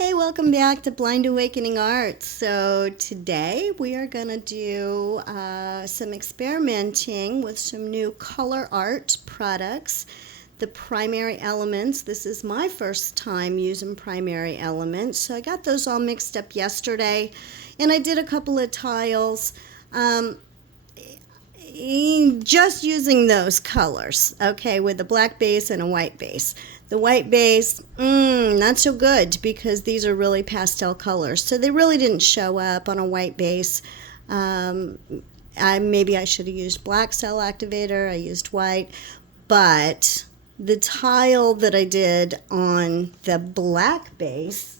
Hey, welcome back to Blind Awakening Art. So today we are going to do some experimenting with some new color art products. The primary elements, this is my first time using primary elements, so I got those all mixed up yesterday, and I did a couple of tiles. Just using those colors, okay, with a black base and a white base. The white base, not so good because these are really pastel colors, so they really didn't show up on a white base. Maybe I should have used black cell activator. I used white, but the tile that I did on the black base,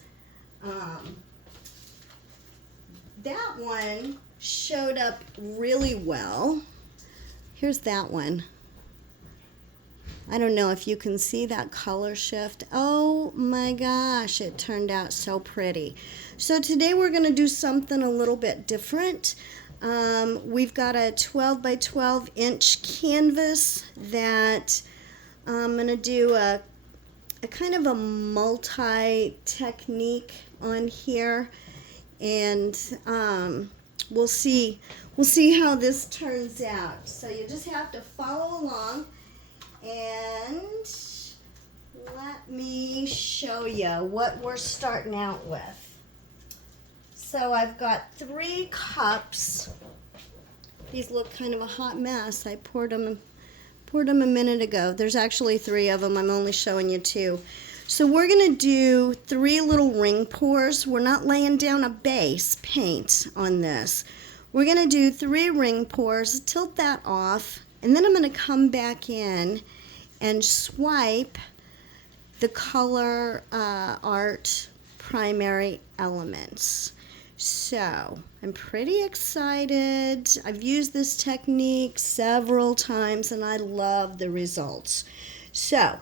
that one showed up really well. Here's that one. I don't know if you can see that color shift. Oh my gosh, it turned out so pretty. So today we're going to do something a little bit different. We've got a 12 by 12 inch canvas that I'm going to do a kind of a multi-technique on here, and we'll see how this turns out. So you just have to follow along, and let me show you what we're starting out with. So I've got 3 cups. These look kind of a hot mess. I poured them a minute ago. There's actually 3 of them. I'm only showing you 2. So we're going to do 3 little ring pours. We're not laying down a base paint on this. We're going to do 3 ring pours, tilt that off, and then I'm going to come back in and swipe the color art primary elements. So I'm pretty excited. I've used this technique several times and I love the results. So,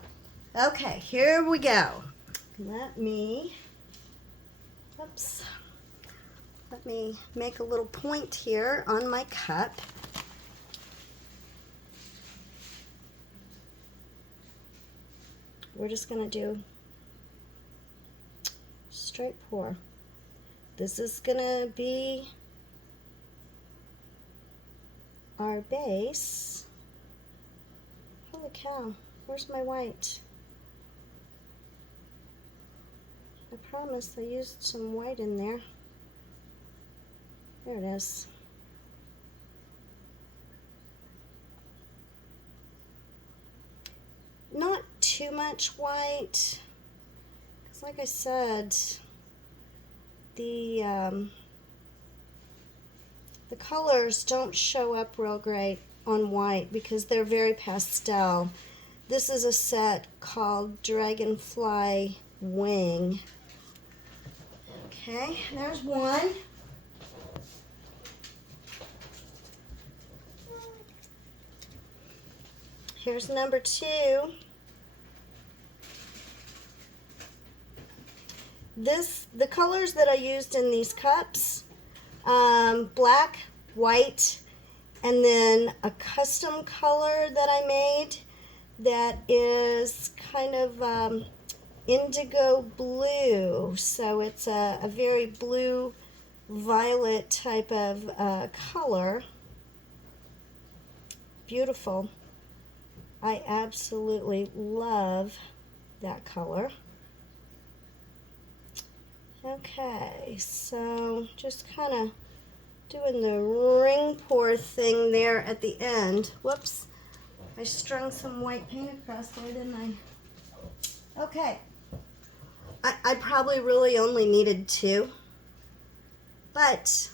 okay, here we go. Let me make a little point here on my cup. We're just going to do straight pour. This is going to be our base. Holy cow, where's my white? I promise I used some white in there. There it is. Not too much white, because like I said, the colors don't show up real great on white because they're very pastel. This is a set called Dragonfly Wing. Okay, there's one. Here's number 2. The colors that I used in these cups, black, white, and then a custom color that I made that is kind of indigo blue. So it's a very blue violet type of color. Beautiful. I absolutely love that color. Okay, so just kind of doing the ring pour thing there at the end. Whoops, I strung some white paint across there, didn't I? Okay, I probably really only needed 2, but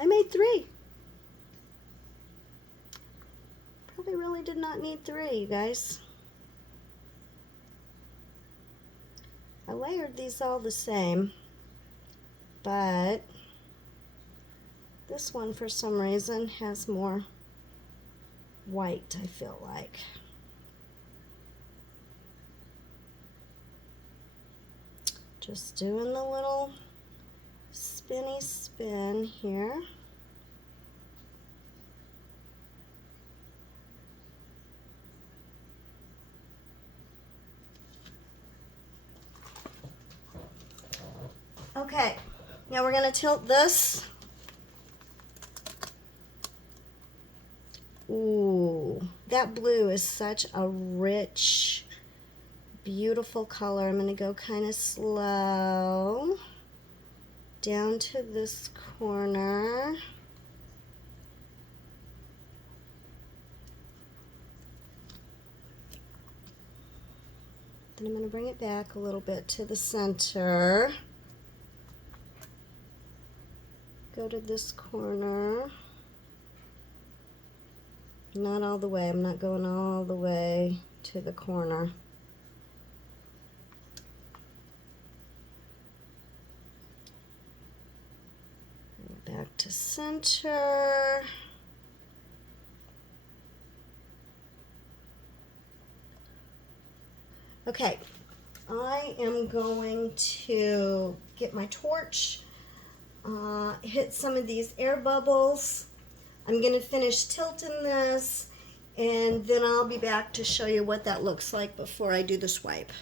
I made 3. Probably really did not need 3, you guys. I layered these all the same, but this one for some reason has more white, I feel like. Just doing the little spinny spin here. Okay, now we're going to tilt this. Ooh, that blue is such a rich, beautiful color. I'm going to go kind of slow down to this corner. Then I'm going to bring it back a little bit to the center. Go to this corner. Not all the way. I'm not going all the way to the corner. Back to center. Okay, I am going to get my torch, hit some of these air bubbles. I'm going to finish tilting this, and then I'll be back to show you what that looks like before I do the swipe.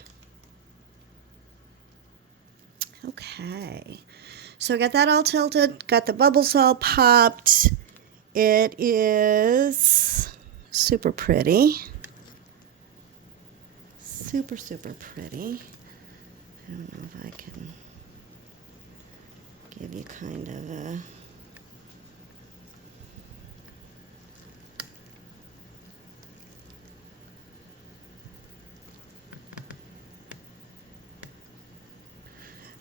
Okay, so I got that all tilted, got the bubbles all popped. It is super pretty. Super, super pretty. I don't know if I can give you kind of a...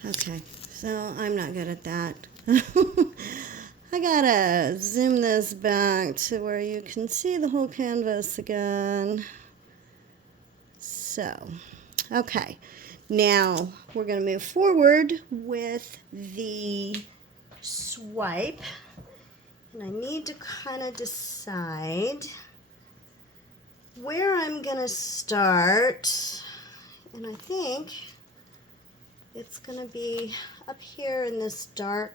Okay, so I'm not good at that. I gotta zoom this back to where you can see the whole canvas again. So, okay, now we're going to move forward with the swipe, and I need to kind of decide where I'm going to start, and I think it's going to be up here in this darker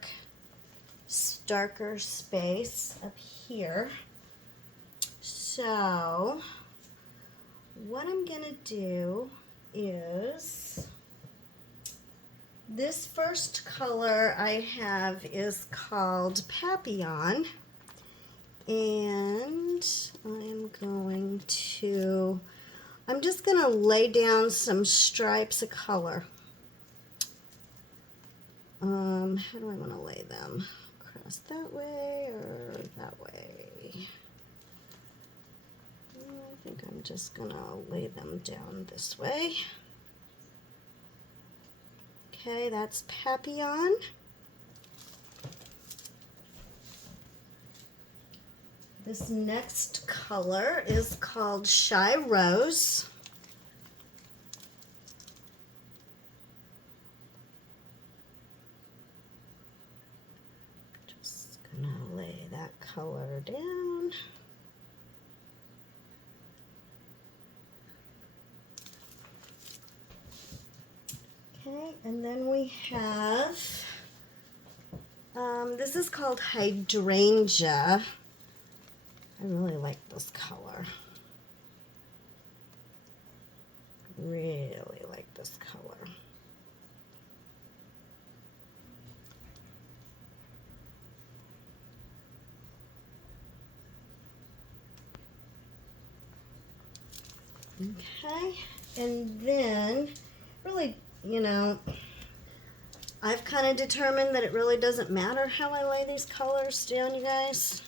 space up here. So what I'm going to do is, this first color I have is called Papillon, and I'm just going to lay down some stripes of color. How do I want to lay them? Across that way or that way? I think I'm just going to lay them down this way. Okay, that's Papillon. This next color is called Shy Rose. Just going to lay that color down. Okay, and then we have, this is called Hydrangea. I really like this color. Really like this color. Okay, and then really, you know, I've kind of determined that it really doesn't matter how I lay these colors down, you guys.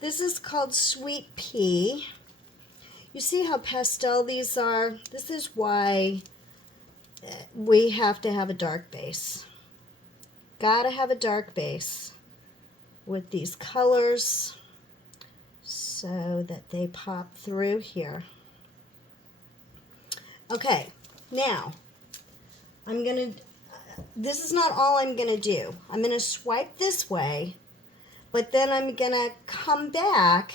This is called Sweet Pea. You see how pastel these are? This is why we have to have a dark base. Gotta have a dark base with these colors so that they pop through here. Okay, now this is not all I'm gonna do. I'm gonna swipe this way, but then I'm gonna come back,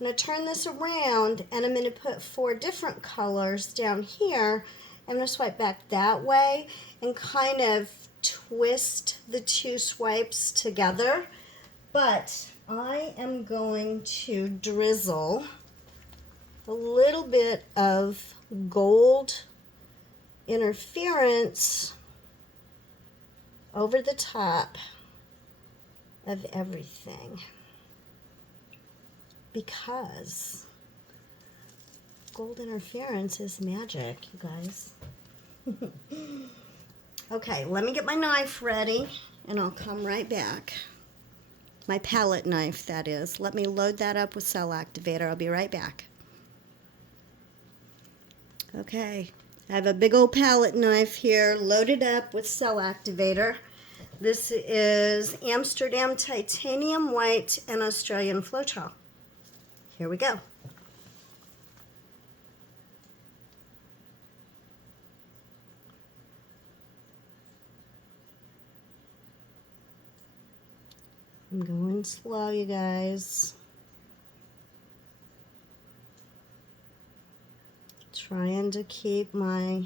I'm gonna turn this around, and I'm gonna put 4 different colors down here. I'm gonna swipe back that way and kind of twist the 2 swipes together, but I am going to drizzle a little bit of gold interference over the top of everything because gold interference is magic, you guys. Okay, let me get my knife ready and I'll come right back. My palette knife, that is. Let me load that up with cell activator. I'll be right back. Okay, I have a big old palette knife here loaded up with cell activator. This is Amsterdam Titanium White and Australian FLOETROL. Here we go. I'm going slow, you guys. Trying to keep my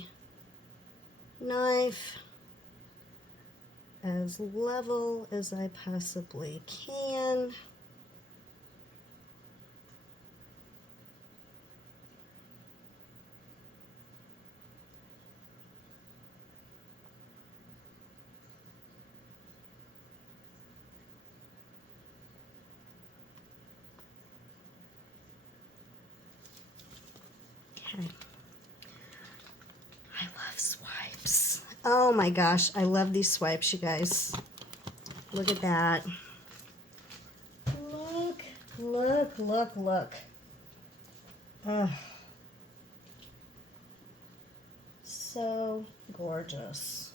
knife as level as I possibly can. Okay. I love swipes. Oh my gosh, I love these swipes, you guys. Look at that. Look, look, look, look. Ugh. So gorgeous.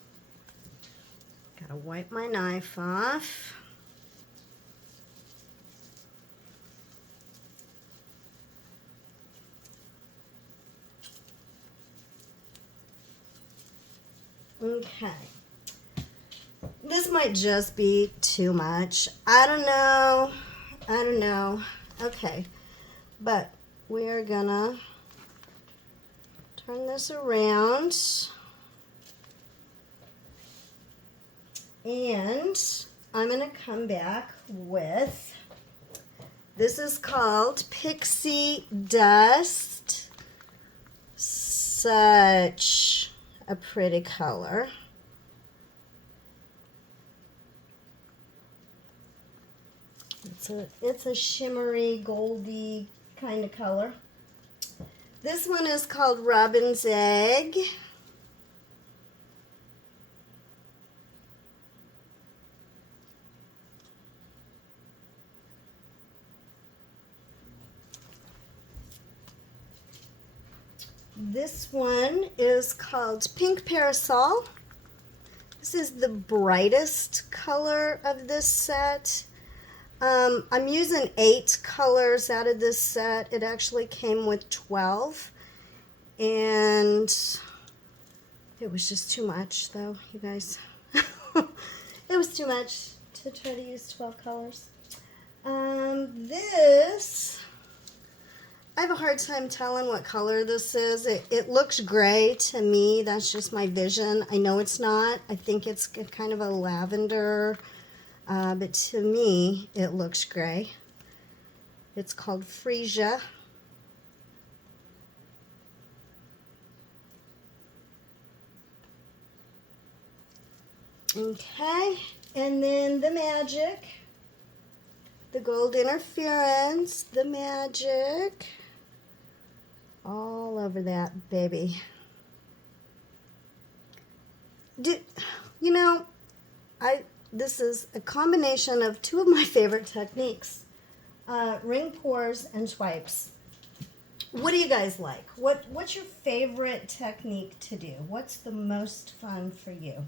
Gotta wipe my knife off. Okay. This might just be too much. I don't know. I don't know. Okay. But we're gonna turn this around. And I'm gonna come back with, this is called Pixie Dust. Such a pretty color. It's a shimmery, goldy kind of color. This one is called Robin's Egg. This one is called Pink Parasol. This is the brightest color of this set. I'm using 8 colors out of this set. It actually came with 12. And it was just too much, though, you guys. It was too much to try to use 12 colors. This, I have a hard time telling what color this is. It looks gray to me. That's just my vision. I know it's not. I think it's kind of a lavender, but to me, it looks gray. It's called Freesia. Okay, and then the magic, the gold interference, the magic, all over that baby. You know, this is a combination of 2 of my favorite techniques, ring pours and swipes. What do you guys like? What's your favorite technique to do? What's the most fun for you?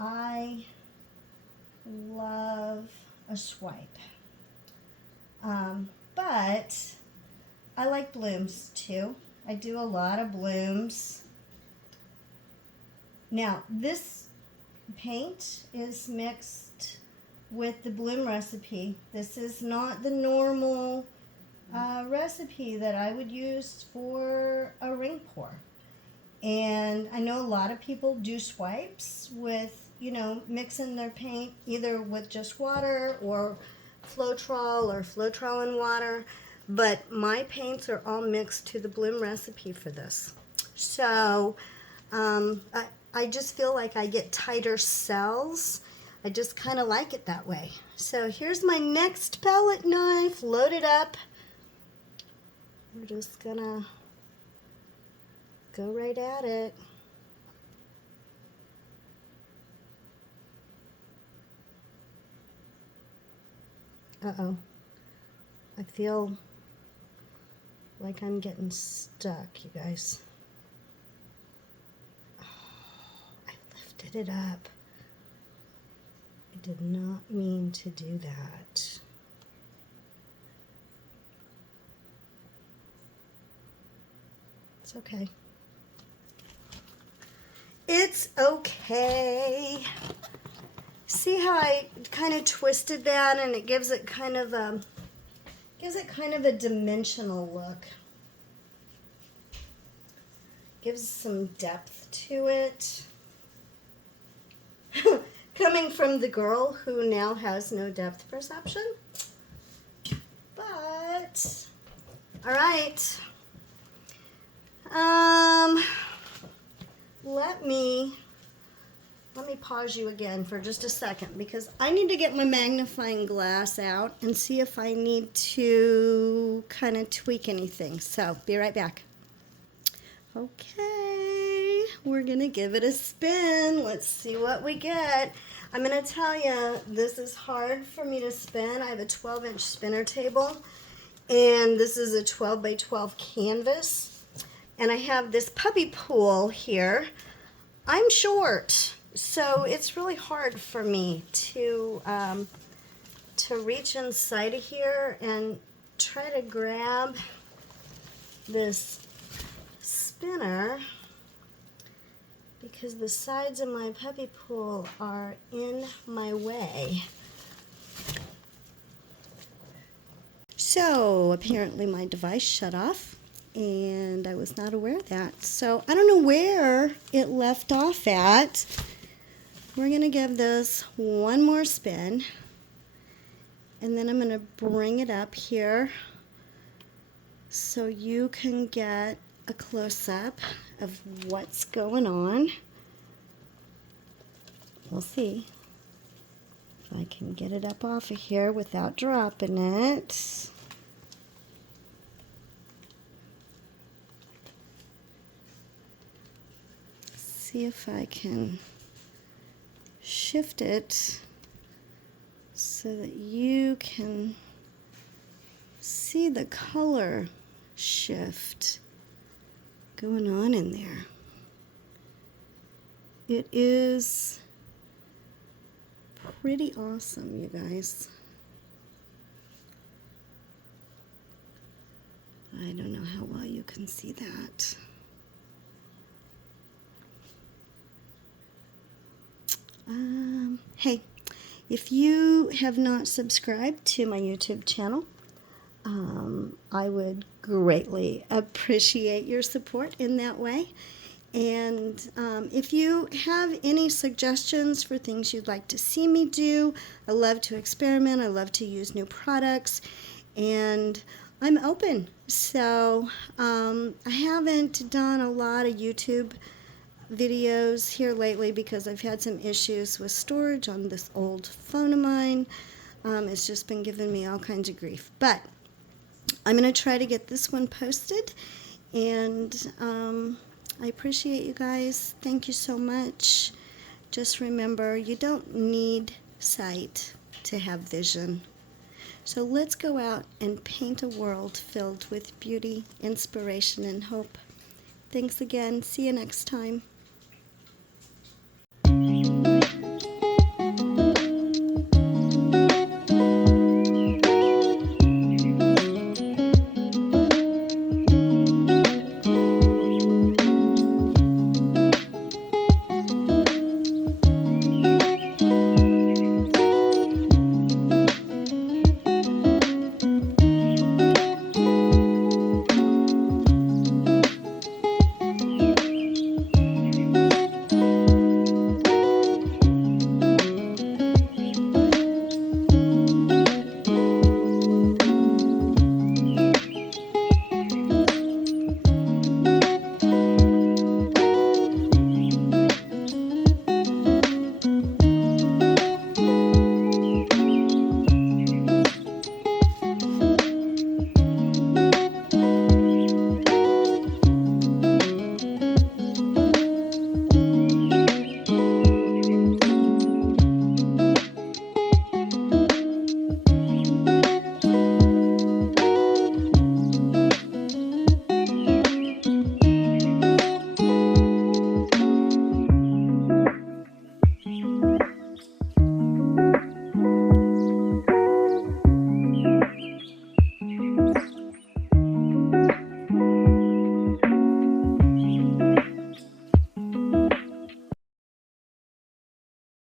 I love a swipe, but I like blooms too. I do a lot of blooms. Now, this paint is mixed with the bloom recipe. This is not the normal recipe that I would use for a ring pour. And I know a lot of people do swipes with, you know, mixing their paint either with just water or FLOETROL or FLOETROL and water. But my paints are all mixed to the bloom recipe for this. So I just feel like I get tighter cells. I just kind of like it that way. So here's my next palette knife loaded up. We're just gonna go right at it. Uh-oh. I feel like I'm getting stuck, you guys. Oh, I lifted it up. I did not mean to do that. It's okay. It's okay. See how I kind of twisted that, and it gives it kind of a dimensional look. Gives some depth to it. Coming from the girl who now has no depth perception. But all right. Let me pause you again for just a second, because I need to get my magnifying glass out and see if I need to kind of tweak anything. So, be right back. Okay, we're going to give it a spin. Let's see what we get. I'm going to tell you, this is hard for me to spin. I have a 12-inch spinner table, and this is a 12 by 12 canvas. And I have this puppy pool here. I'm short, so it's really hard for me to reach inside of here and try to grab this spinner, because the sides of my puppy pool are in my way. So apparently my device shut off, and I was not aware of that. So I don't know where it left off at. We're going to give this one more spin, and then I'm going to bring it up here so you can get a close-up of what's going on. We'll see if I can get it up off of here without dropping it. See if I can shift it so that you can see the color shift going on in there. It is pretty awesome, you guys. I don't know how well you can see that. Hey, if you have not subscribed to my YouTube channel, I would greatly appreciate your support in that way. And if you have any suggestions for things you'd like to see me do, I love to experiment, I love to use new products, and I'm open. So I haven't done a lot of YouTube videos here lately because I've had some issues with storage on this old phone of mine. It's just been giving me all kinds of grief. But I'm going to try to get this one posted, and I appreciate you guys. Thank you so much. Just remember, you don't need sight to have vision. So let's go out and paint a world filled with beauty, inspiration, and hope. Thanks again. See you next time.